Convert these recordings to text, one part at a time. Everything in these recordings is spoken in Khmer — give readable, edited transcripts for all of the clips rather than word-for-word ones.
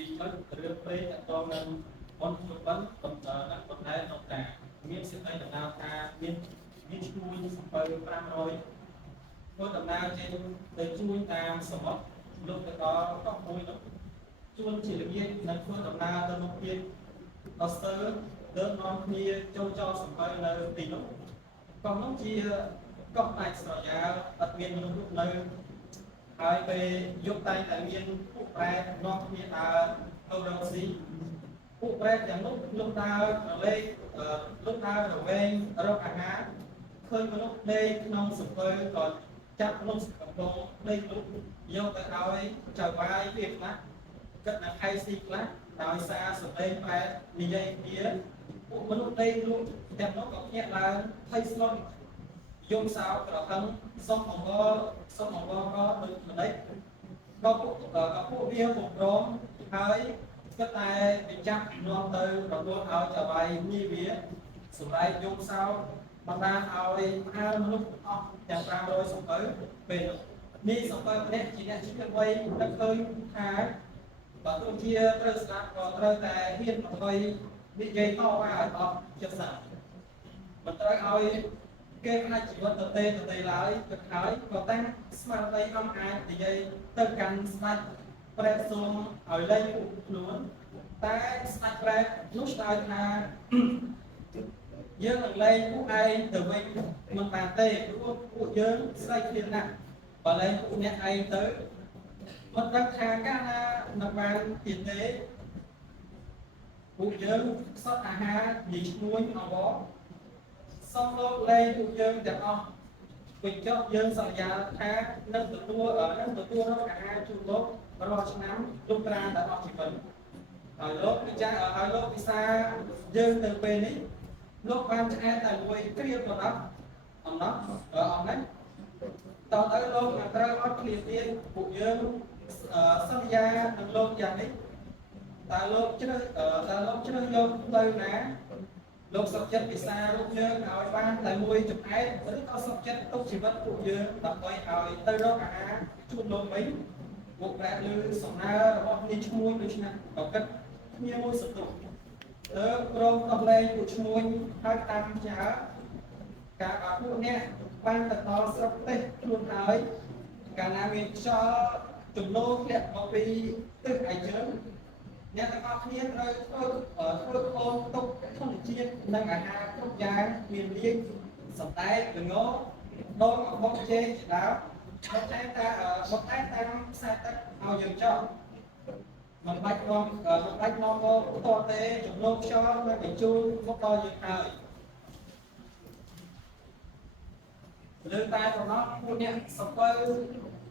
ពីចុចរឿងព្រេងតទៅនឹងបនជប៉ុនតំណាក់តំណែងក្នុងការមានសេចក្តីដំណើរការមានឈ្មោះសំពៅ500ធ្វើដំណើរចេញទៅជួញតាមសមុទ្រលោកទៅដល់កោះមួយនោះជួនជាល្ងាចនឹងធ្វើដំណើរទៅមុខទៀតដល់ស្ទើរដើរនាំគ្នាចូលចោលសំពៅនៅទីនោះកោះនោះជាកោះដាច់ស្រយាលអត់មានមនុស្សនៅហើយពេលយប់តែងតែមានពួកប្រែនាំគ្នាដើរទៅរកស៊ីពួកប្រែទាំងនោះលុបដើររលែងលុបដើររវែងរកអាហារឃើញមនុស្សដេកក្នុងសំពៅក៏ចាប់មនុស្សកំពុងដេកនោះយកទៅឲ្យចៅវាយវាខ្លះគិតនឹងហើយស៊ីខ្លះដោយសារសម្លេងប្រែនិយាយគ្នាពួកមនុស្សដេកនោះទាំងនោះក៏ភ្ញាក់ឡើងភ័យស្លន់យំសោកក្រហឹងសុំអង្វរក៏ដូចម្ដេចក៏ពួកវាបំរុងហើយគិតតែបញ្ចាំនាំទៅប្រទល់ឲ្យចៅវាយមីវាសម្រាប់យំសោកបណ្ដាលឲ្យផ្អើលមនុស្សអស់ទាំង500សំពៅពេលនេះសំពៅម្នាក់ជាអ្នកជីវិតវ័យនឹកឃើញថាបើទោះជាត្រូវស្លាប់ក៏ត្រូវតែហ៊ានអ្វីនិយាយតវ៉ាឲ្យអស់ចិត្តសាមិនត្រូវឲ្យគេផ្លាច់ជីវិតទៅទេឡើយទឹកហើយក៏តាំងស្មារតីអំអាចនិយាយទៅកាន់ស្ដេចប្រែសូមឲ្យលែងពួកខ្លួនតែស្ដេចប្រែនោះឆ្លើយថាយើងនឹងលែងពួកឯងទៅវិញមិនបានទេព្រោះពួកយើងស្រេកឃ្លានណាស់បើលែងពួកអ្នកឯងទៅមិនដឹងថាកាលណានឹងបានទៀតទេពួកយើងខ្សត់អាហារនិយាយឈ្នួញអង្វរសូមលោកលែងពួកយើងទាំងអស់វិញចុះយើងសន្យាថានឹងទទួលរកអាហារជូនលោករាល់ឆ្នាំលុបត្រាដល់អស់ជីវិតហើយលោកពិចារណាឲ្យលោកពិសាយើងទៅពេលនេះលោកបានឆ្អែតតែមួយគ្រាប្រដាប់អំណត់អំណាចតទៅលោកនឹងត្រូវអត់ឃ្លាទៀតពួកយើងសន្យានឹងលោកយ៉ាងនេះតើលោកជ្រើសយកទៅណាលោកសុខចិត្តពិសារូបយើងឲ្យបានតែមួយចំអែតឬក៏សុខចិត្តទុកជីវិតពួកយើងដើម្បីឲ្យទៅរកអាហារជូនលោកវិញពួកប្រែលើសំណើរបស់គ្នាឈ្មោះដូច្នេះក៏គិតគ្នាមួយសន្ទុះព្រមដោះលែងពួកឈ្មោះហើយតាមចាការឲ្យពួកអ្នកបានទៅដល់ស្រុកទេសខ្លួនហើយកាលណាមានខ្យល់ជំនោរធ្លាក់មកពីទិសឯជើងអ្នកទាំងអស់គ្នាត្រូវធ្វើខោទុកធនជាតិនិងអាហារគ្រប់យ៉ាងមានលៀងសណ្ដែកល្ងដូងអំបុកចេកជាដើមមកតែតាមខ្សែទឹកឲ្យយើងចោលមិនបាច់នាំមកតទេជំនោរខ្យល់នឹងបញ្ជូនមកដល់យើងហើយលើតែប្រណោះពួកអ្នកសំពៅ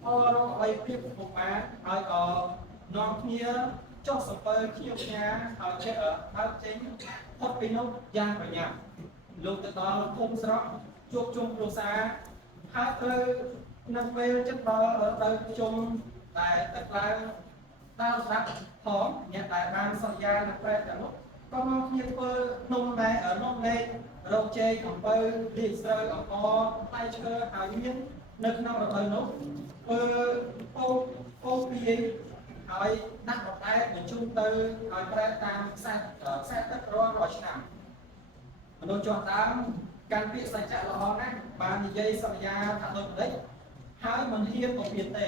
អររកអ្វីព្រៀបពុកបានហើយក៏នាំគ្នាចុះសំពៅខ្ញុំញ៉ាឲ្យចេញផុតពីនោះយ៉ាងប្រញាប់លោកទៅដល់ភូមិស្រុកជួបជុំគ្រួសារហើយត្រូវនៅពេលចិត្តដល់ទៅជុំតែទឹកឡើងដើរស្ដាប់ផងអ្នកដែលបានសន្យានឹងប្រែទាំងនោះក៏មកគ្នាធ្វើនំណែរកចេកអំពៅលៀកស្រូវអង្ករផ្លែឈើហើយមាននៅក្នុងរដូវនោះធ្វើពោពីហើយដាក់បតែបញ្ជូនទៅឲ្យប្រែតាមខ្សែទឹករាល់ឆ្នាំមនុស្សជាប់ដើមកាន់ពាក្យសច្ចៈល្អណាស់បាននិយាយសន្យាថាដូចម្ដេចហើយមិនហ៊ានបំពេញទេ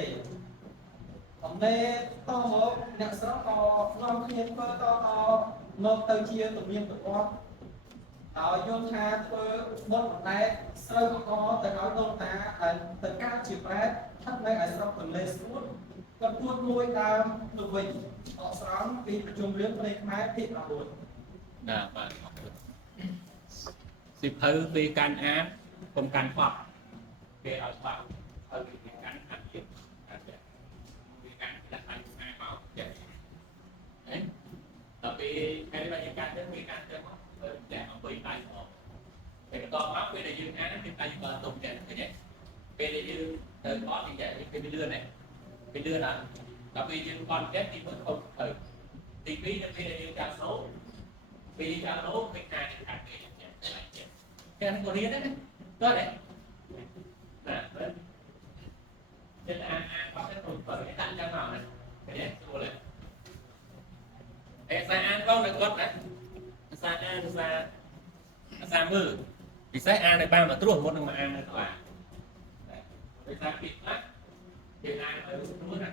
អំណេតមកអ្នកស្រុកក៏នាំគ្នាធ្វើតមកទៅជាទំនៀមទម្លាប់ដោយយល់ថាធ្វើបុណ្យបណ្ដែតស្រូវអង្ករទៅឲ្យដូនតាដែលទៅកើតជាប្រែតស្ថិតនៅឯស្រុកទន្លេស្ងួតក៏ទួតមួយដើមទៅវិញអកស្រង់ពីប្រជុំរឿងព្រៃខ្មែរទី9បាទបាទអរគុណសិភៅពីការអានកុំកាន់បត់គេឲ្យបាក់ហើយពីការអានទៀតពីការដាក់ឲ្យខ្មែរមកចេះហ៎ដល់ពេលហើយបើយើងការទៅពីការទៅមកតែអំពីដៃមកពេលបន្តមកពេលដែលយើងអានគឺដៃបើទុំតែឃើញទេពេលដែលយើងទៅបត់ទីតែពេលលឿនហ្នឹងពេលលឿនណាដល់ពេលយើងបត់ទៀតទីមើលខុសទៅទី2នៅពេលដែលយើងចាក់សូពេលចាក់សូពេលការយើងកាត់ពេលចេះគេហ្នឹងក៏រៀនដែរណាតើណាចិត្តអានបត់ទៅទៅដាក់ចាំមកណាឃើញទេស្រួលទេ ធ្វើពិសេសអានឲ្យបានមកត្រួសមុននឹងមកអាននៅក្បាលដោយសារពីខ្លះយើងអានឲ្យស្រួលណា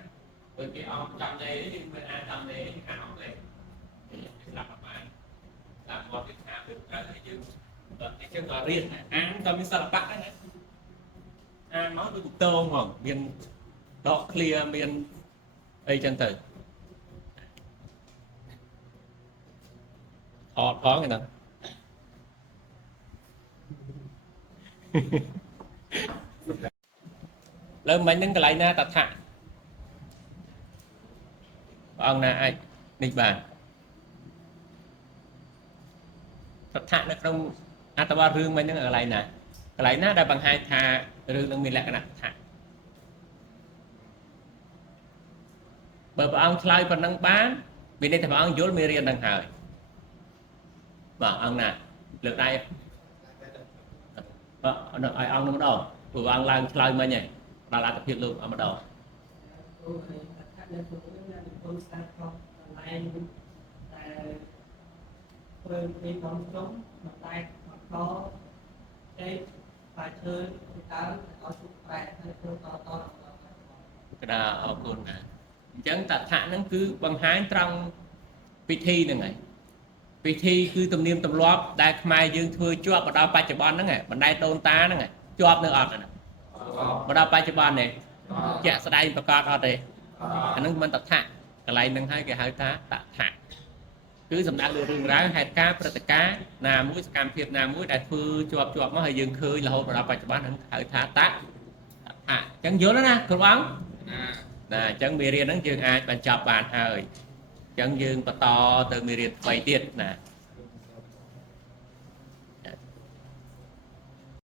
បើគេអោបចាំលេយើងមិនអានចាំលេអានអត់ទេស្ដាប់អត់បានស្ដាប់មកពីថាទៅកើតឲ្យយើងដល់នេះចឹងក៏រៀនអានក៏មានសិល្បៈដែរណាអានមកដូចតងហ្មងមានដក clear មានអីចឹងទៅអត់ផងហ្នឹងលើមិញហ្នឹងកន្លែងណាតថាព្រះអង្គណាអាចនេះបានតថានៅក្នុងអត្ថបទរឿងមិញហ្នឹងកន្លែងណាដែលបង្ហាញថារឿងនឹងមានលក្ខណៈតថាបើព្រះអង្គឆ្លើយប៉ុណ្ណឹងបានមានន័យថាព្រះអង្គយល់មេរៀនហ្នឹងហើយបាទអង្គណាលើកដៃបាទឲ្យអង្គនឹងម្ដងព្រោះព្រះអង្គឡើងឆ្លើយមិញហើយដល់អត្ថភាពលោកម្ដងអូខេថានៅក្នុងនេះអ្នកនិពន្ធស្ដាប់ខុសកន្លែងតែព្រឹងពីដំចុងមកតែមកកទេបើជើទៅដើមឲ្យជុកប្រែហើយធ្វើតកណាអរគុណណាអញ្ចឹងតថាហ្នឹងគឺបង្ហាញត្រង់ពិធីហ្នឹងហើយពិធីគឺទំនៀមទម្លាប់ដែលខ្មែរយើងធ្វើជាប់មកដល់បច្ចុប្បន្នហ្នឹងបណ្ដែតដូនតាហ្នឹងជាប់នៅអត់ណាមកដល់បច្ចុប្បន្ននេះជាក់ស្ដែងប្រកាសអត់ទេអាហ្នឹងមិនតថាកន្លែងហ្នឹងហើយគេហៅថាតថាគឺសំដៅលើរឿងរ៉ាវហេតុការណ៍ព្រឹត្តិការណ៍ណាមួយសកម្មភាពណាមួយដែលធ្វើជាប់មកហើយយើងឃើញរហូតមកដល់បច្ចុប្បន្នហ្នឹងហៅថាតថាអញ្ចឹងយល់ណាគ្រូអង្គណាអញ្ចឹងមេរៀនហ្នឹងយើងអាចបញ្ចប់បានហើយអញ្ចឹងយើងបន្តទៅមេរៀនថ្មីទៀតណា